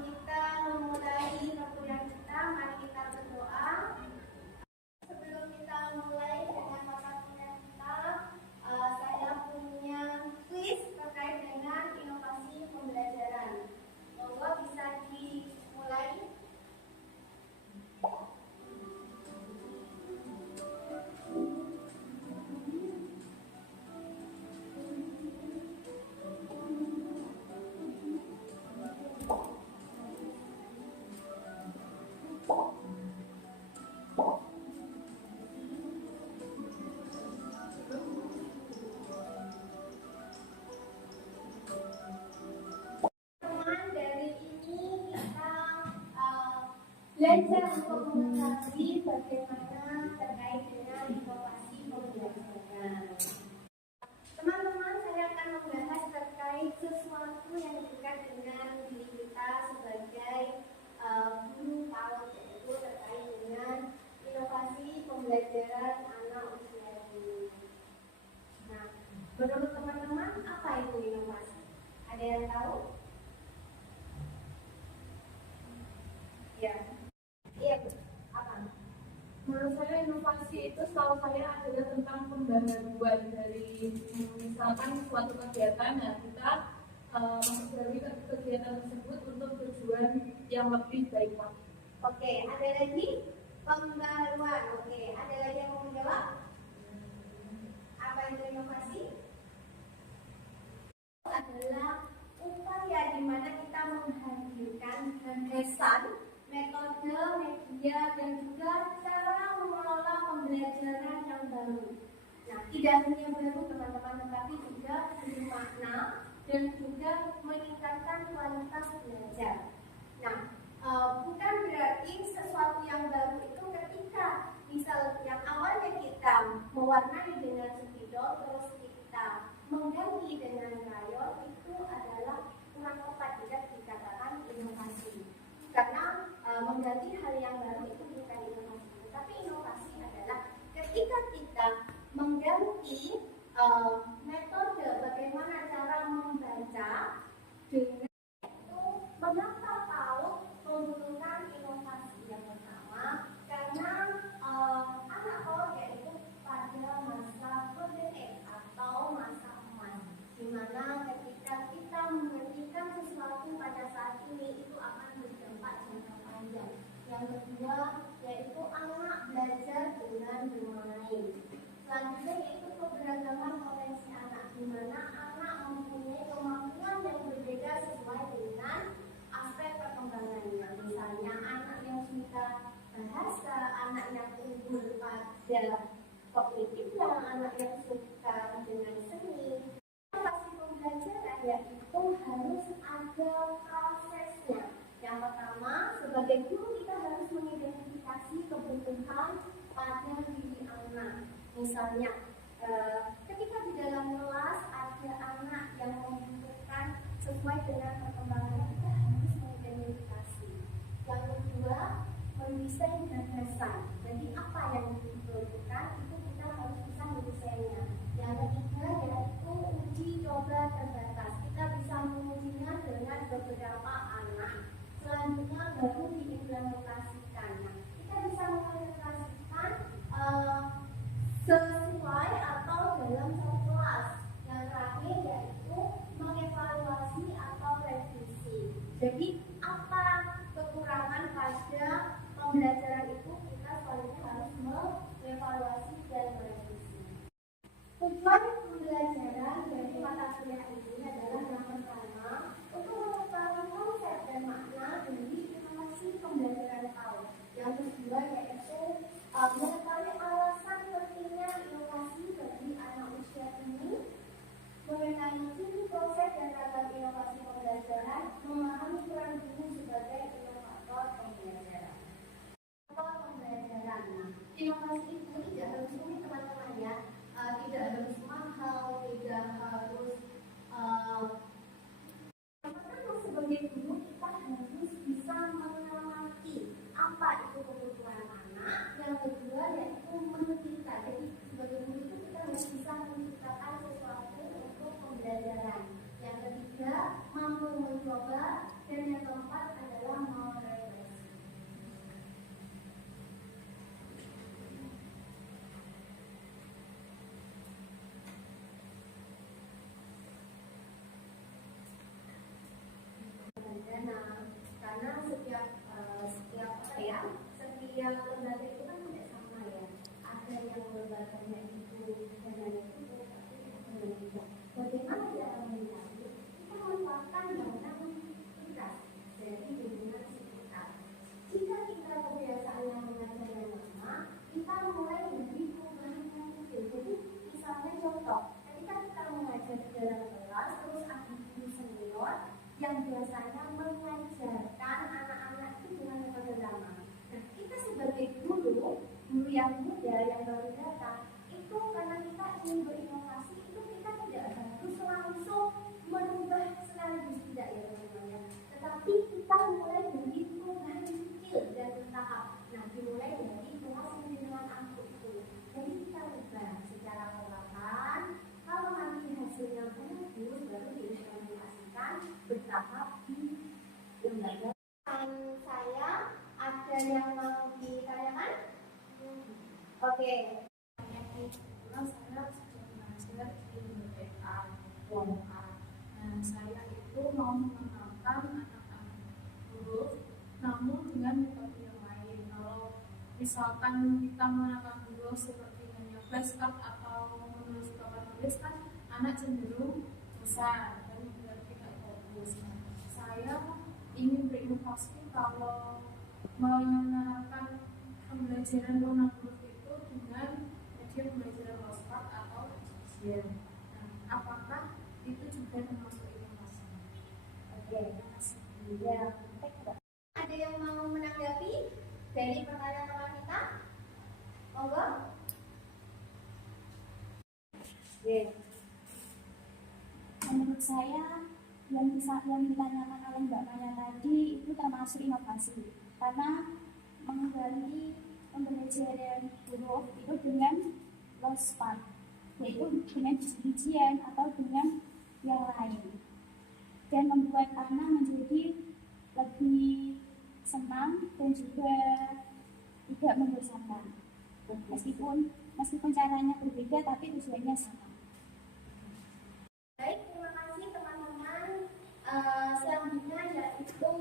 sebelum kita memulai perkuliahan kita, mari kita berdoa. Sebelum kita mulai dengan mata kuliah kita, saya punya kuis terkait dengan inovasi pembelajaran. Monggo bisa dimulai. Belajar untuk mengetahui bagaimana terkait dengan inovasi pembelajaran. Teman-teman, saya akan membahas terkait sesuatu yang dekat dengan diri kita sebagai guru PAUD, yaitu terkait dengan inovasi pembelajaran anak usia dini. Nah, menurut teman-teman, apa itu inovasi? Ada yang tahu? Ya. Iya, apa? Menurut saya inovasi itu setahu saya adalah tentang pembaharuan dari misalkan suatu kegiatan yang kita memperbarui kegiatan tersebut untuk tujuan yang lebih baik. Oke, ada lagi pembaruan. Oke, ada lagi yang mau menjawab? Apa itu inovasi? Adalah upaya di mana kita menghadirkan gagasan, metode, media, dan juga cara mengelola pembelajaran yang baru. Nah, tidak hanya baru teman-teman, tetapi juga bermakna dan juga meningkatkan kualitas belajar. Nah, bukan berarti sesuatu yang baru itu ketika misal yang awalnya kita mewarnai dengan spidol terus kita mengganti dengan krayon, itu adalah kurang tepat jika dikatakan inovasi. Karena mengganti hal yang baru itu bukan inovasi, tapi inovasi adalah ketika kita mengganti metode bagaimana cara membaca dengan itu. Mengapa PAUD membutuhkan inovasi? Yang pertama, karena anak PAUD yaitu pada masa golden age atau masa emas, di mana ketika kita mengerjakan sesuatu pada saat ini itu akan berdampak jangka panjang. Yang kedua yaitu anak belajar dengan bermain. Selanjutnya yaitu keberagaman potensi anak, di mana anak mempunyai kemampuan yang berbeda sesuai dengan aspek perkembangannya. Misalnya anak yang suka bahasa, anak yang unggul pada kognitifnya, anak yang suka dengan seni. Inovasi pembelajaran yaitu harus ada prosesnya. Yang pertama, sebagai guru kita harus mengidentifikasi kebutuhan pada diri anak. Misalnya, ketika di dalam kelas ada anak yang membutuhkan sesuai dengan perkembangannya, kita harus mengidentifikasi. Yang kedua, mendesain gagasan. Jadi apa yang dibutuhkan itu kita harus bisa mendesainnya. Yang ketiga yaitu uji coba terbatas. Kita bisa mengujinya dengan beberapa anak. Selanjutnya baru diimplementasikan. Nah, kita bisa mengimplementasikan sesuai atau dalam satu kelas. Yang terakhir yaitu mengevaluasi atau revisi. Jadi apa kekurangan pada pembelajaran itu, kita selanjutnya harus mengevaluasi dan merevisi. Tujuan pembelajaran dari mata kuliah ini adalah yang pertama untuk mengetahui konsep dan makna dari inovasi pembelajaran PAUD. Yang kedua yaitu mengetahui alasan pentingnya inovasi bagi anak usia dini, mengenai ciri proses dan ragam inovasi pembelajaran, memahami peran guru sebagai inovator pembelajaran. Nah, inovasi itu tidak harus rumit teman-teman ya, tidak harus mahal, tidak harus pertama sebagai guru kita harus bisa mengamati apa itu kebutuhan anak. Yang kedua tetapi kita mulai dari perubahan kecil dan bertahap. Nah, dimulai dari kelas dengan aku itu. Jadi kita ubah secara perlahan. Kalau nanti hasilnya bagus, baru diimplementasikan bertahap di lembaga. Saya ada yang mau ditanyakan? Oke. Kebetulan saya sudah belajar di BPA. Nah, saya itu mau mengenalkan anak-anak huruf, namun dengan metode yang lain. Kalau misalkan kita mengenalkan huruf seperti hanya flashcard atau menulis papan tulis, kan anak cenderung bosan dan tidak fokus. Saya ingin berinovasi kalau menerapkan pembelajaran mengenal huruf itu dengan media pembelajaran flashcard atau digital. Nah, apakah itu juga termasuk inovasi? Oke, ya. Ada yang mau menanggapi dari pertanyaan teman kita? Monggo. Menurut saya yang ditanyakan oleh Mbak Maya tadi itu termasuk inovasi karena menggali pembelajaran huruf itu dengan flashcard, yaitu dengan biji-bijian atau dengan yang lain, dan membuat anak menjadi lebih senang dan juga tidak membosankan. Meskipun caranya berbeda tapi tujuannya sama. Baik, terima kasih teman-teman. Selanjutnya yaitu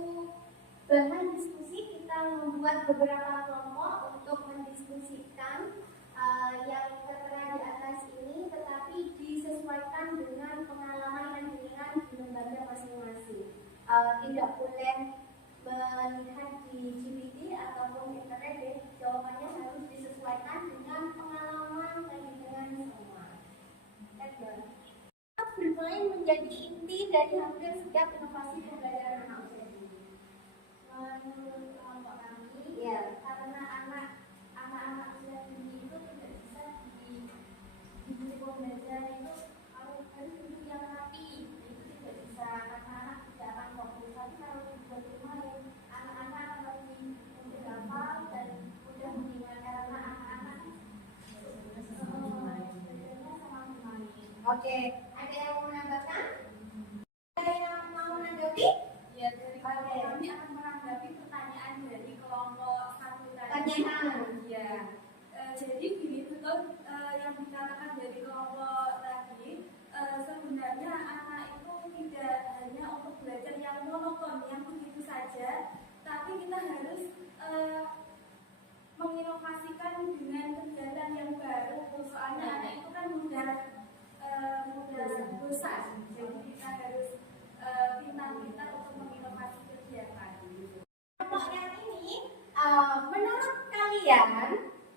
bahan diskusi. Kita membuat beberapa kelompok untuk mendiskusikan yang tertera di atas ini, tetapi disesuaikan dengan pengalaman dan dengan di lembaga masing-masing. Tidak boleh melihat di GPT ataupun internet, jawabannya harus disesuaikan dengan pengalaman dan dengan semua. Bermain menjadi inti dari hampir setiap inovasi pembelajaran anak usia dini. Menurut kelompok kami, ya, karena anak-anak usia dini itu tidak bisa di pembelajaran itu harus duduk yang rapi, itu tidak bisa karena anak tidak akan fokus. Tapi kalau dibuat bermain, anak-anak lebih mudah hafal dan mudah mengingat karena anak-anak sama bermain. Oke, ada yang mau menambahkan? Ada yang mau menanggapi? Ya, dari kami akan menanggapi pertanyaan dari kelompok satu tadi. Pertanyaan. Ya, jadi gini, betul yang dikatakan dari kelompok tadi, sebenarnya anak itu tidak hanya untuk belajar yang monoton, yang begitu saja, tapi kita harus menginovasikan dengan kegiatan yang baru. Soalnya anak itu kan mudah bosan, jadi kita harus pintar-pintar untuk menginovasi kegiatan. Kelompok yang ini, menurut kalian,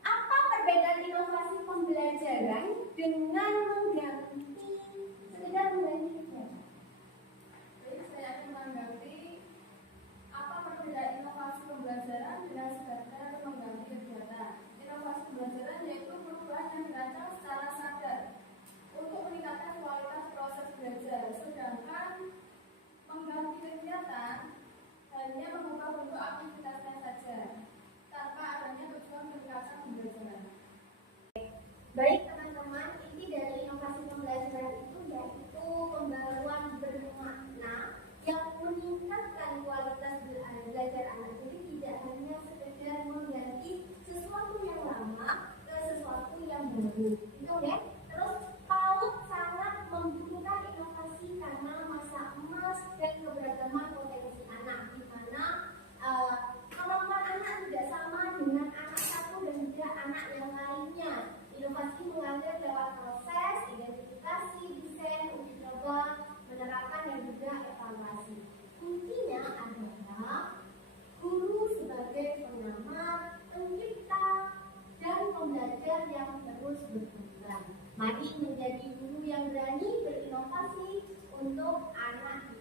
apa perbedaan inovasi pembelajaran dengan mengganti sekedar mengganti kegiatan? Jadi saya akan menanggapi apa perbedaan inovasi pembelajaran dengan sekedar mengganti kegiatan. Inovasi pembelajaran yaitu perubahan yang dirancang secara sadar untuk meningkatkan kualitas proses belajar, sedangkan mengganti kegiatan hanya mengubah bentuk aktivitasnya saja tanpa adanya tujuan meningkatkan pembelajaran. Baik teman-teman, inti dari inovasi pembelajaran itu yaitu pembaruan bermakna yang meningkatkan kualitas belajar anak. Jadi tidak hanya sekedar mengganti sesuatu yang lama ke sesuatu yang baru. Itu ya. Terus PAUD sangat membutuhkan inovasi karena masa emas dan keberagaman potensi anak, di mana kemampuan anak tidak sama dengan anak satu dan juga anak yang lainnya. Inovasi mengalir lewat proses identifikasi, desain, uji coba, menerapkan dan juga evaluasi. Kuncinya adalah guru sebagai pengamat, pencipta, dan pembelajar yang terus berkembang. Mari menjadi guru yang berani berinovasi untuk anak